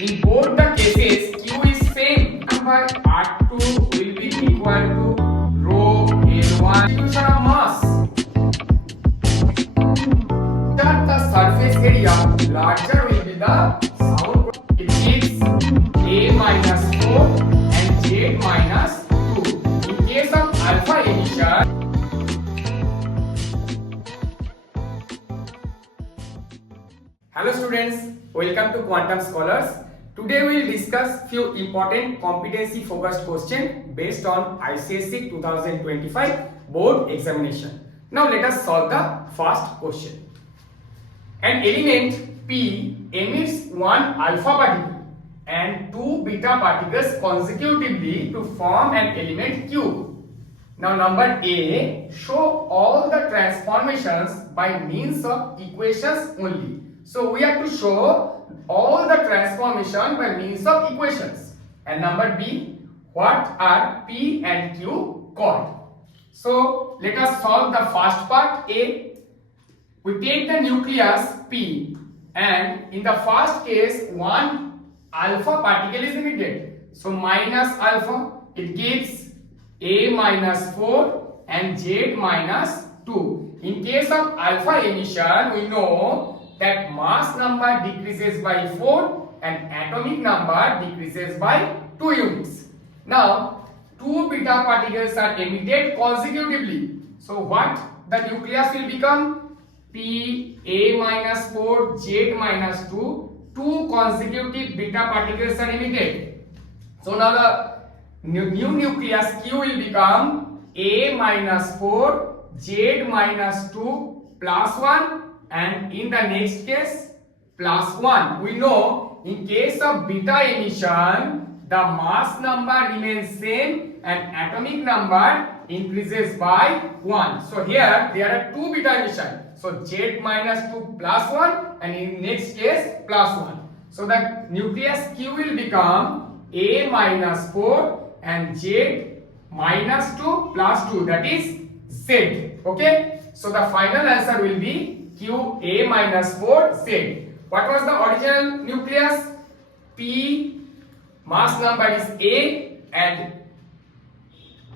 In both the cases, Q is same. By R2 will be equal to rho L1 distribution of mass. That the surface area larger will be the sound. It gives A minus 4 and Z minus 2. In case of alpha emission, hello students, welcome to Quantum Scholars. Today we will discuss few important competency focused questions based on ICSE 2025 board examination. Now let us solve the first question. An element P emits one alpha particle and two beta particles consecutively to form an element Q. Now number A, show all the transformations by means of equations only. So we have to show all the transformation by means of equations. And number B, what are P and Q called? So let us solve the first part A. We take the nucleus P and in the first case one alpha particle is emitted. So minus alpha, it gives A minus 4 and Z minus 2. In case of alpha emission, we know that mass number decreases by 4 and atomic number decreases by 2 units. Now, two beta particles are emitted consecutively. So, what the nucleus will become? P A minus 4 Z minus 2. Two consecutive beta particles are emitted. So, now the new nucleus Q will become A minus 4 Z minus 2 plus 1. And in the next case plus 1. We know in case of beta emission the mass number remains same and atomic number increases by 1. So here there are two beta emission. So Z minus 2 plus 1 and in next case plus 1. So the nucleus Q will become A minus 4 and Z minus 2 plus 2, that is Z. Okay. So the final answer will be Q A minus 4 Z. What was the original nucleus? P, mass number is A and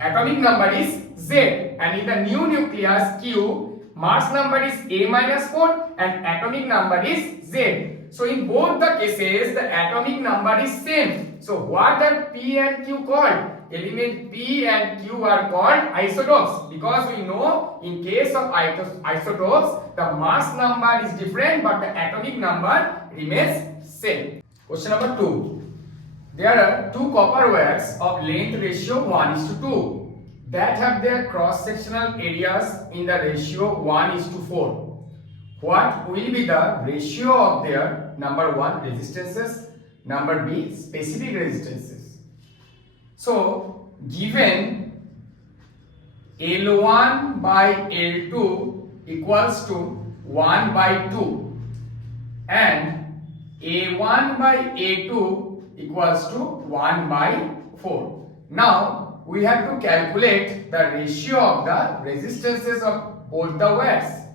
atomic number is Z. And in the new nucleus Q, mass number is A minus 4 and atomic number is Z. So in both the cases, the atomic number is same. So what are P and Q called? Element P and Q are called isotopes because we know in case of isotopes the mass number is different but the atomic number remains same. Question number 2. There are two copper wires of length ratio 1:2 that have their cross sectional areas in the ratio 1:4. What will be the ratio of their number 1 resistances, number B specific resistances? So, given L1 by L2 equals to 1 by 2 and A1 by A2 equals to 1 by 4. Now, we have to calculate the ratio of the resistances of both the wires.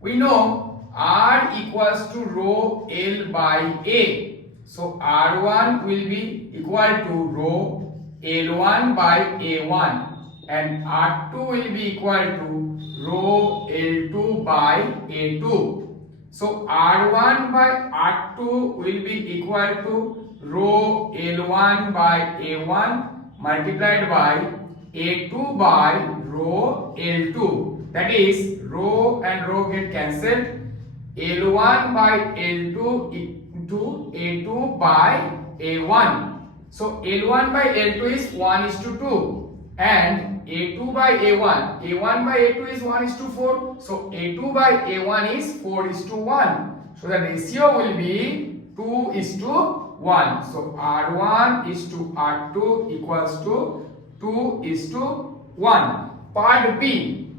We know R equals to rho L by A. So, R1 will be equal to rho L1 by A1 and R2 will be equal to rho L2 by A2. So R1 by R2 will be equal to rho L1 by A1 multiplied by A2 by rho L2. That is rho and rho get cancelled. L1 by L2 into A2 by A1. So L1 by L2 is 1:2 and A2 by A1. A1 by A2 is 1:4. So A2 by A1 is 4:1. So the ratio will be 2:1. So R1 is to R2 equals to 2:1. Part B,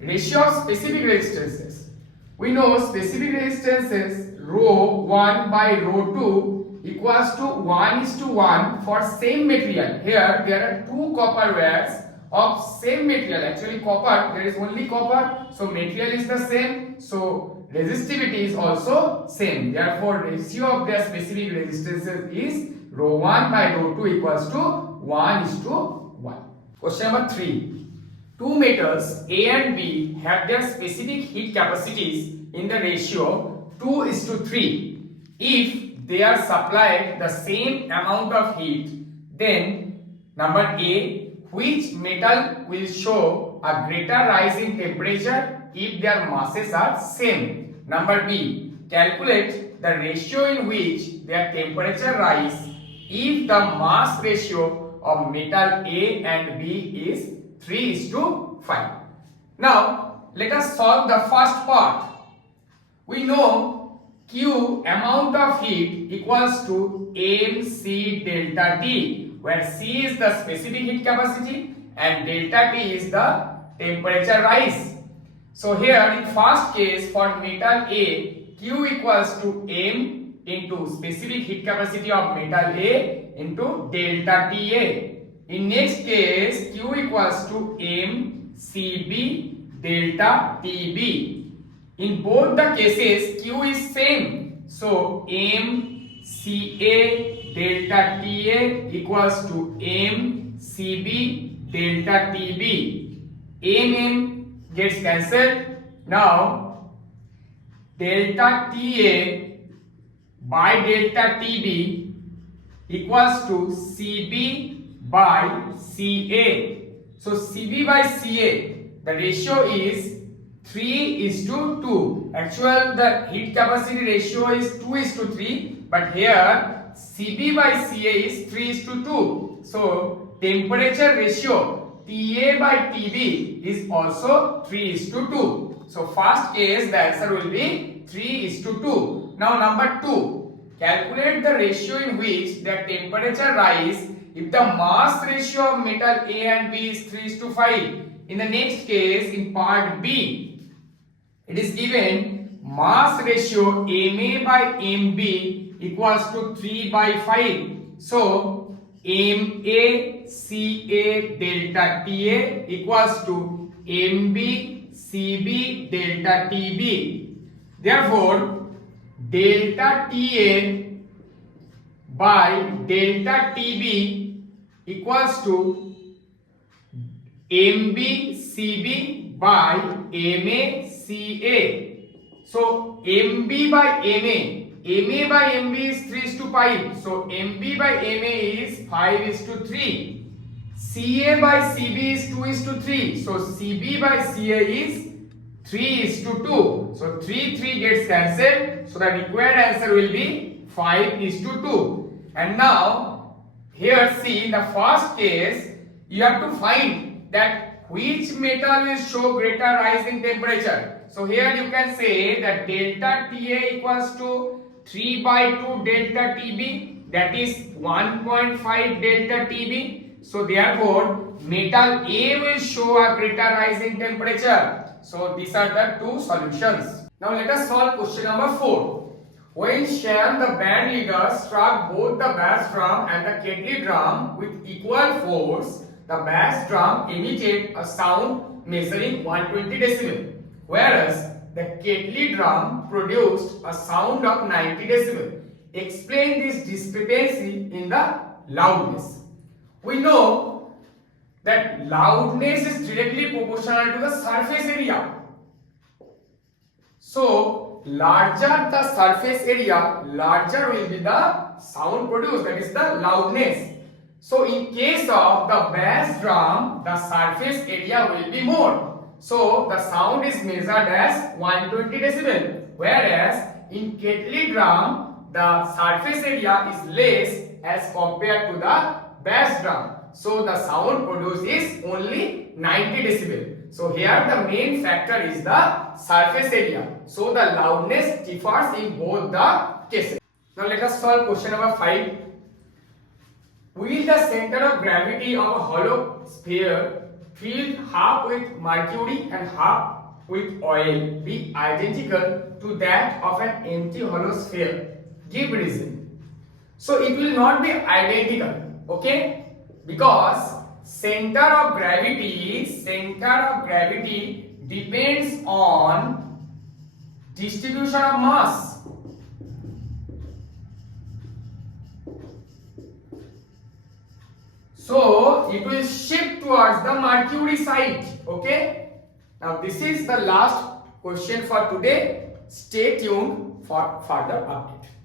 ratio of specific resistances. We know specific resistances rho 1 by rho 2 equals to 1:1 for same material. Here there are two copper wires of same material. Actually copper, there is only copper, so material is the same. So resistivity is also same. Therefore, ratio of their specific resistances is rho 1 by rho 2 equals to 1:1. Question number 3. Two metals A and B have their specific heat capacities in the ratio 2:3. If they are supplied the same amount of heat, then number A, which metal will show a greater rise in temperature if their masses are same? Number B, calculate the ratio in which their temperature rise if the mass ratio of metal A and B is 3:5. Now, let us solve the first part. We know Q, amount of heat, equals to mc delta T, where C is the specific heat capacity and delta T is the temperature rise. So here in first case for metal A, Q equals to m into specific heat capacity of metal A into delta TA. In next case, Q equals to m Cb delta Tb. In both the cases, Q is same. So m Ca delta Ta equals to m Cb delta Tb. M gets cancelled. Now delta Ta by delta Tb equals to Cb by Ca. So Cb by Ca, the ratio is 3:2. Actual the heat capacity ratio is 2:3, but here Cb by Ca is 3:2. So temperature ratio Ta by Tb is also 3:2. So first case the answer will be 3:2. Now number 2, calculate the ratio in which the temperature rise if the mass ratio of metal A and B is 3:5. In the next case, in part B, it is given mass ratio Ma by Mb equals to 3/5. So Ma Ca delta Ta equals to Mb Cb delta Tb. Therefore, delta Ta by delta Tb equals to Mb Cb by Ma Ca. So Mb by Ma by Mb is 3:5. So Mb by Ma is 5:3. Ca by Cb is 2:3. So Cb by Ca is 3:2. So 3 gets cancelled. So the required answer will be 5:2. And now here see, in the first case you have to find that which metal will show greater rise in temperature. So here you can say that delta Ta equals to 3/2 delta Tb, that is 1.5 delta Tb. So therefore metal A will show a greater rise in temperature. So these are the two solutions. Now let us solve question number 4. When Shyam, the band leader, struck both the bass drum and the kettle drum with equal force, the bass drum emitted a sound measuring 120 decibel, whereas the kettle drum produced a sound of 90 decibel. Explain this discrepancy in the loudness. We know that loudness is directly proportional to the surface area. So larger the surface area, larger will be the sound produced, that is the loudness. So in case of the bass drum, the surface area will be more. So the sound is measured as 120 decibel, whereas in kettle drum the surface area is less as compared to the bass drum. So the sound produced is only 90 decibel. So here the main factor is the surface area. So the loudness differs in both the cases. Now let us solve question number 5. Will the center of gravity of a hollow sphere filled half with mercury and half with oil be identical to that of an empty hollow sphere? Give reason. So it will not be identical, okay? Because center of gravity depends on distribution of mass. So it will shift towards the Mercury side. Okay. Now this is the last question for today. Stay tuned for further update.